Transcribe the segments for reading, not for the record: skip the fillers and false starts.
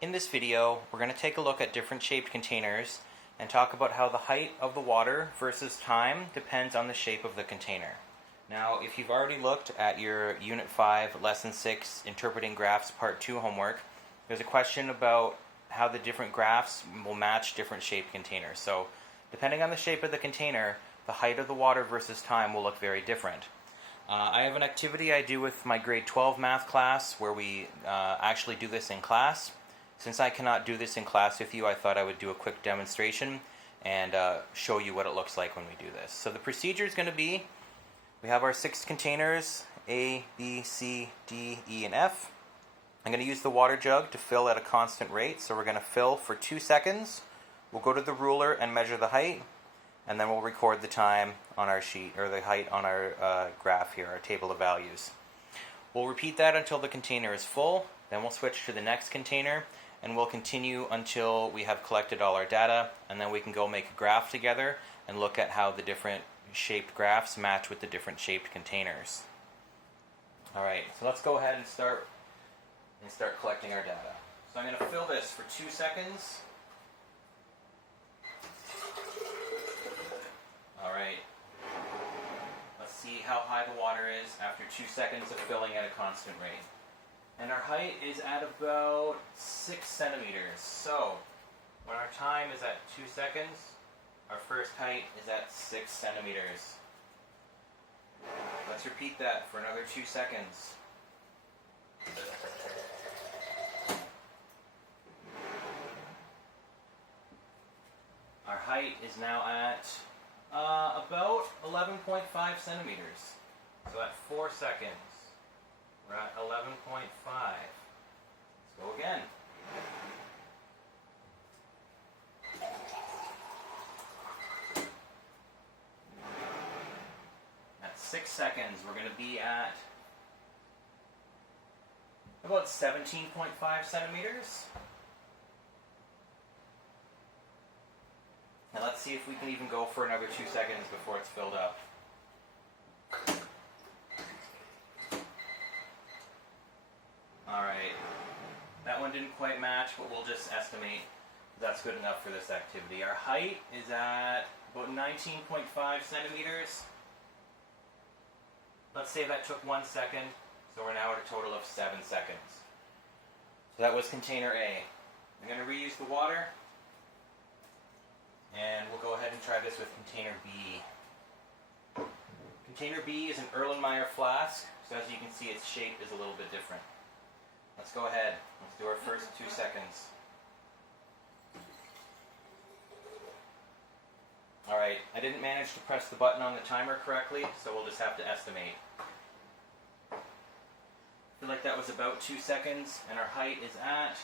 In this video, we're going to take a look at different shaped containers and talk about how the height of the water versus time depends on the shape of the container. Now, if you've already looked at your Unit 5, Lesson 6, Interpreting Graphs Part 2 homework, there's a question about how the different graphs will match different shaped containers. So, depending on the shape of the container, the height of the water versus time will look very different. I have an activity I do with my grade 12 math class where we actually do this in class. Since I cannot do this in class with you, I thought I would do a quick demonstration and show you what it looks like when we do this. So the procedure is going to be, we have our 6 containers, A, B, C, D, E, and F. I'm going to use the water jug to fill at a constant rate. So we're going to fill for 2 seconds. We'll go to the ruler and measure the height, and then we'll record the time on our sheet, or the height on our graph here, our table of values. We'll repeat that until the container is full, then we'll switch to the next container, and we'll continue until we have collected all our data, and then we can go make a graph together and look at how the different shaped graphs match with the different shaped containers. Alright, so let's go ahead and start collecting our data. So I'm going to fill this for 2 seconds. Alright, let's see how high the water is after 2 seconds of filling at a constant rate. And our height is at about 6 centimeters. So, when our time is at 2 seconds, our first height is at 6 centimeters. Let's repeat that for another 2 seconds. Our height is now at about 11.5 centimeters. So at 4 seconds, we're at 11.5. Let's go again. At 6 seconds, we're going to be at about 17.5 centimeters. And let's see if we can even go for another 2 seconds before it's filled up. Alright, that one didn't quite match, but we'll just estimate that's good enough for this activity. Our height is at about 19.5 centimeters. Let's say that took 1 second, so we're now at a total of 7 seconds. So that was container A. I'm going to reuse the water, and we'll go ahead and try this with container B. Container B is an Erlenmeyer flask, so as you can see its shape is a little bit different. Let's go ahead. Let's do our first 2 seconds. Alright, I didn't manage to press the button on the timer correctly, so we'll just have to estimate. I feel like that was about 2 seconds, and our height is at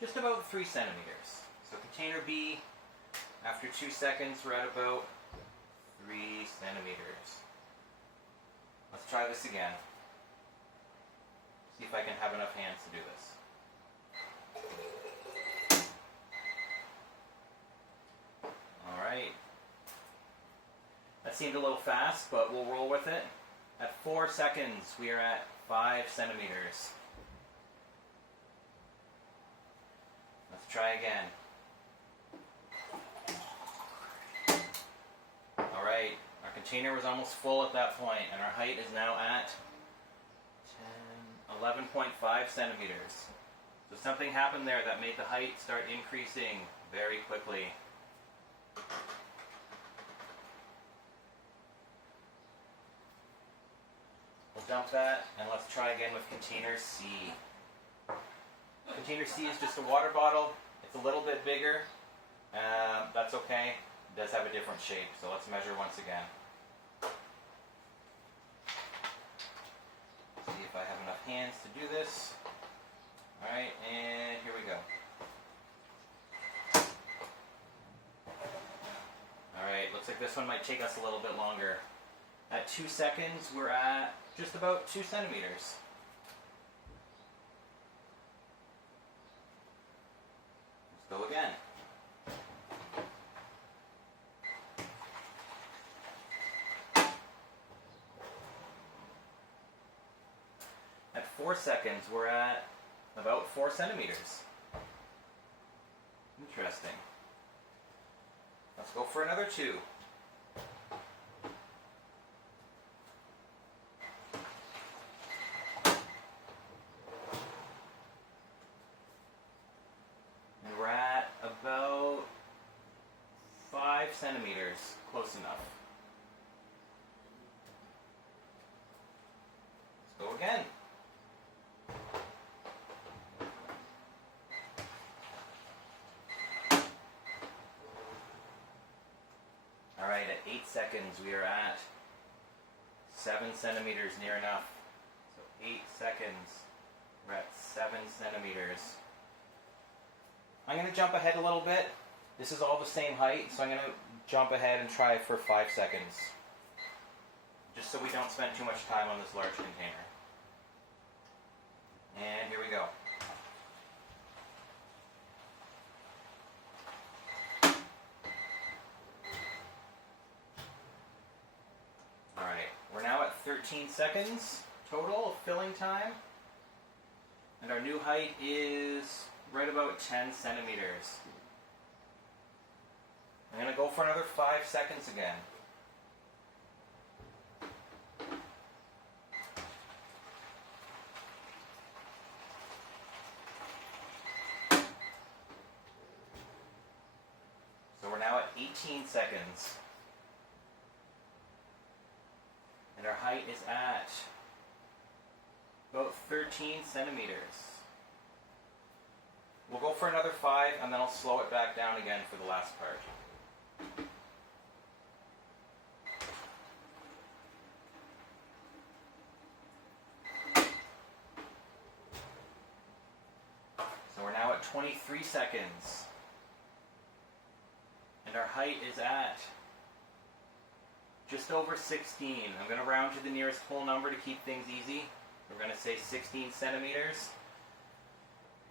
just about 3 centimeters. So container B, after 2 seconds, we're at about 3 centimeters. Let's try this again. See if I can have enough hands to do this. Alright. That seemed a little fast, but we'll roll with it. At 4 seconds, we are at 5 centimeters. Let's try again. Alright, our container was almost full at that point, and our height is now at 11.5 centimeters. So something happened there that made the height start increasing very quickly. We'll dump that, and let's try again with container C. Container C is just a water bottle. It's a little bit bigger. That's okay. It does have a different shape, so let's measure once again. See if I have enough hands to do this. Alright, and here we go. Alright, looks like this one might take us a little bit longer. At 2 seconds, we're at just about 2 centimeters. Let's go again. At 4 seconds, we're at about 4 centimeters. Interesting. Let's go for another 2. And we're at about 5 centimeters. Close enough. Let's go again. Alright, at 8 seconds we are at 7 centimeters, near enough. So 8 seconds, we're at 7 centimeters. I'm going to jump ahead a little bit. This is all the same height, so I'm going to jump ahead and try for 5 seconds. Just so we don't spend too much time on this large container. And here we go. Alright, we're now at 13 seconds total of filling time. And our new height is right about 10 centimeters. I'm going to go for another 5 seconds again. So we're now at 18 seconds. And our height is at about 13 centimeters. We'll go for another 5 and then I'll slow it back down again for the last part. So we're now at 23 seconds. And our height is at just over 16. I'm going to round to the nearest whole number to keep things easy. We're going to say 16 centimeters.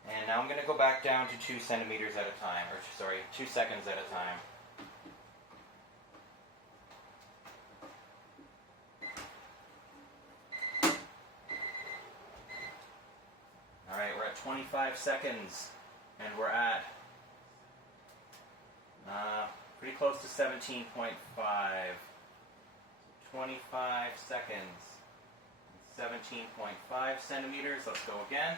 And now I'm going to go back down to 2 centimeters at a time, or sorry, 2 seconds at a time. Alright, we're at 25 seconds, and we're at pretty close to 17.5. 25 seconds, 17.5 centimeters. Let's go again.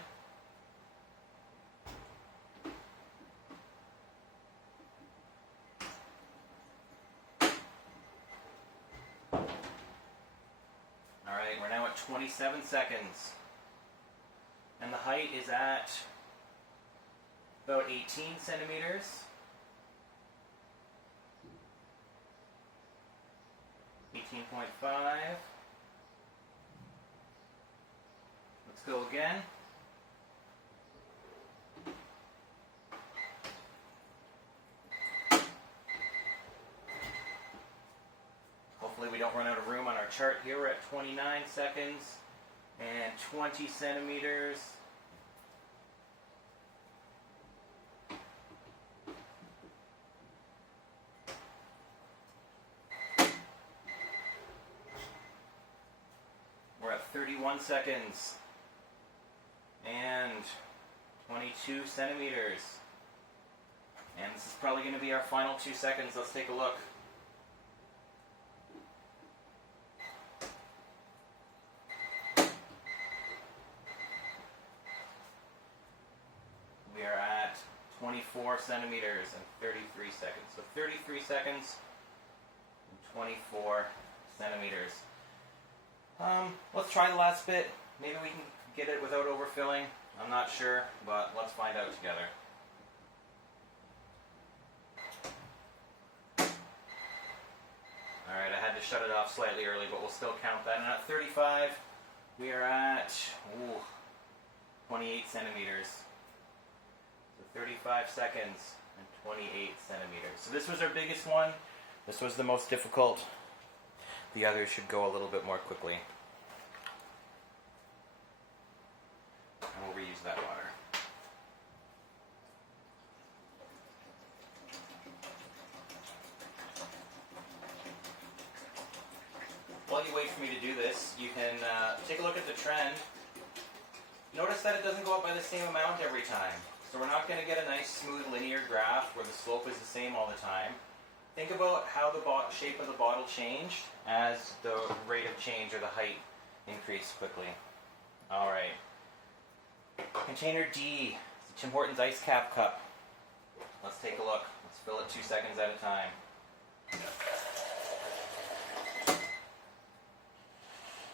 Alright, we're now at 27 seconds. And the height is at about 18 centimeters. 18.5. Let's go again. Hopefully we don't run out of room on our chart here. We're at 29 seconds and 20 centimeters. We're at 31 seconds and 22 centimeters. And this is probably going to be our final 2 seconds. Let's take a look. We are at 24 centimeters and 33 seconds. So 33 seconds and 24 centimeters. Let's try the last bit. Maybe we can get it without overfilling. I'm not sure, but let's find out together. Alright, I had to shut it off slightly early, but we'll still count that. And at 35, we are at 28 centimeters. So 35 seconds and 28 centimeters. So this was our biggest one. This was the most difficult. The others should go a little bit more quickly. And we'll reuse that water. While you wait for me to do this, you can take a look at the trend. notice that it doesn't go up by the same amount every time. So we're not going to get a nice smooth linear graph where the slope is the same all the time. Think about how the shape of the bottle changed as the rate of change or the height increased quickly. Alright. Container D, Tim Hortons Ice Cap Cup. Let's take a look. Let's fill it 2 seconds at a time.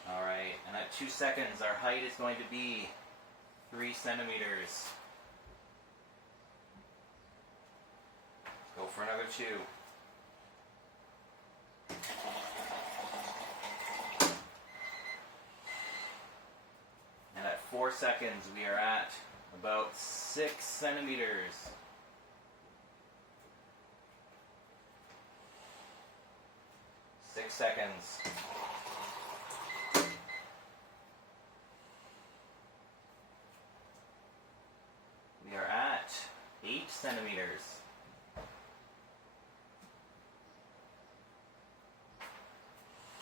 Alright, and at 2 seconds our height is going to be 3 centimeters. Let's go for another 2. And at 4 seconds we are at about 6 centimeters. 6 seconds. We are at 8 centimeters.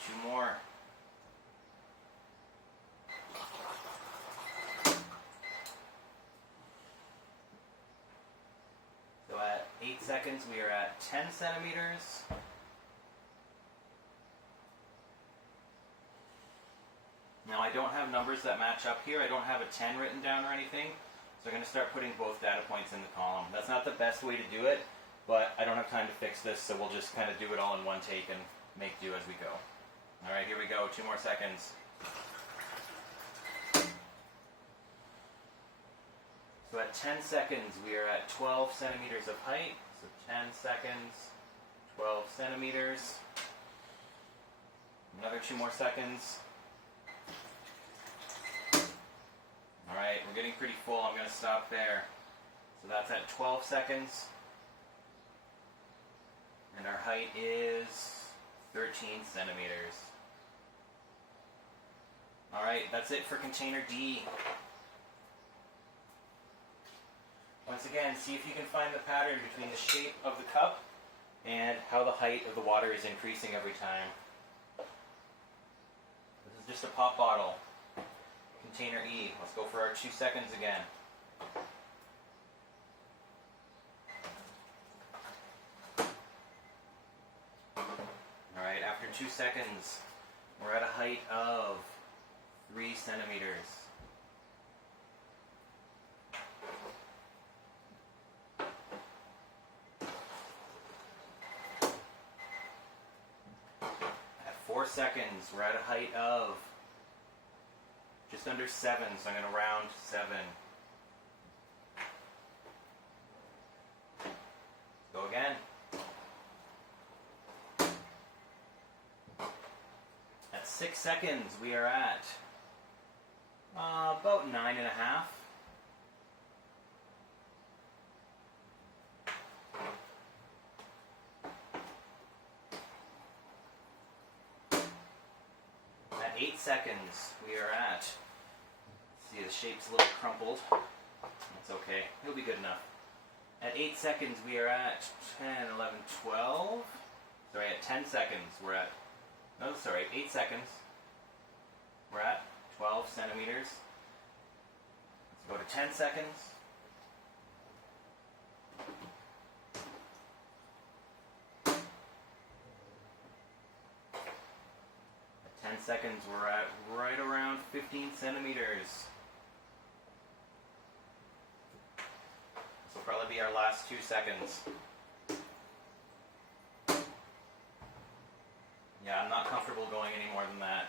2 more. So at 8 seconds we are at 10 centimeters. Now I don't have numbers that match up here. I don't have a 10 written down or anything. So I'm going to start putting both data points in the column. That's not the best way to do it, but I don't have time to fix this, so we'll just kind of do it all in one take and make do as we go. Alright, here we go. 2 more seconds. So at 10 seconds, we are at 12 centimeters of height. So 10 seconds, 12 centimeters. Another 2 more seconds. Alright, we're getting pretty full. I'm going to stop there. So that's at 12 seconds. And our height is 13 centimeters. Alright, that's it for container D. Once again, see if you can find the pattern between the shape of the cup and how the height of the water is increasing every time. This is just a pop bottle. Container E. Let's go for our 2 seconds again. Alright, after 2 seconds, we're at a height of 3 centimeters. At 4 seconds, we're at a height of just under 7, so I'm going to round 7. Go again. At 6 seconds, we are at about 9.5. At 8 seconds, we are at, see the shape's a little crumpled, that's okay, it'll be good enough. At 8 seconds we are at 10, 11, 12, sorry at 10 seconds we're at, 8 seconds, we're at 12 centimeters. Let's go to 10 seconds. At 10 seconds we're at right around 15 centimeters. This will probably be our last 2 seconds. Yeah, I'm not comfortable going any more than that.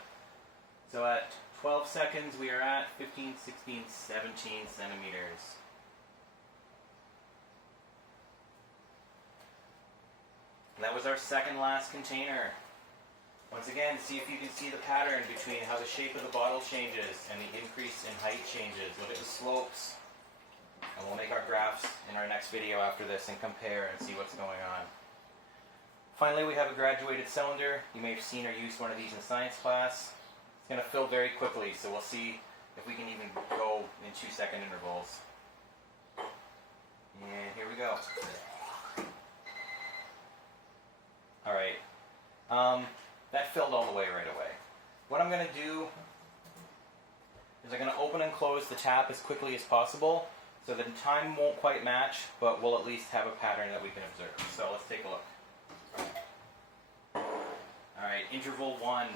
So at 12 seconds we are at 15, 16, 17 centimeters. That was our second last container. Once again, see if you can see the pattern between how the shape of the bottle changes and the increase in height changes. Look at the slopes. And we'll make our graphs in our next video after this and compare and see what's going on. Finally, we have a graduated cylinder. You may have seen or used one of these in science class. It's going to fill very quickly, so we'll see if we can even go in 2-second intervals. And here we go. Alright. That filled all the way right away. What I'm going to do is I'm going to open and close the tap as quickly as possible, so the time won't quite match, but we'll at least have a pattern that we can observe. So let's take a look. Alright, interval 1.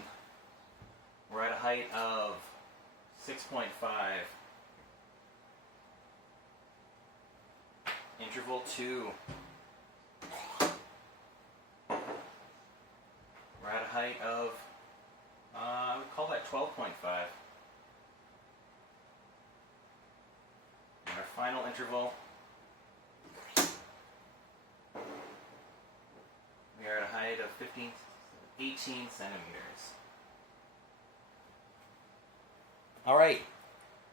We're at a height of 6.5. Interval 2. We're at a height of, I would call that 12.5. And our final interval, we are at a height of 18 centimeters. Alright,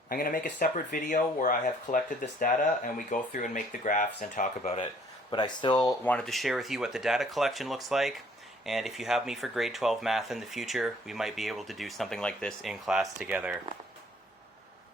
I'm going to make a separate video where I have collected this data and we go through and make the graphs and talk about it. But I still wanted to share with you what the data collection looks like, and if you have me for grade 12 math in the future, we might be able to do something like this in class together.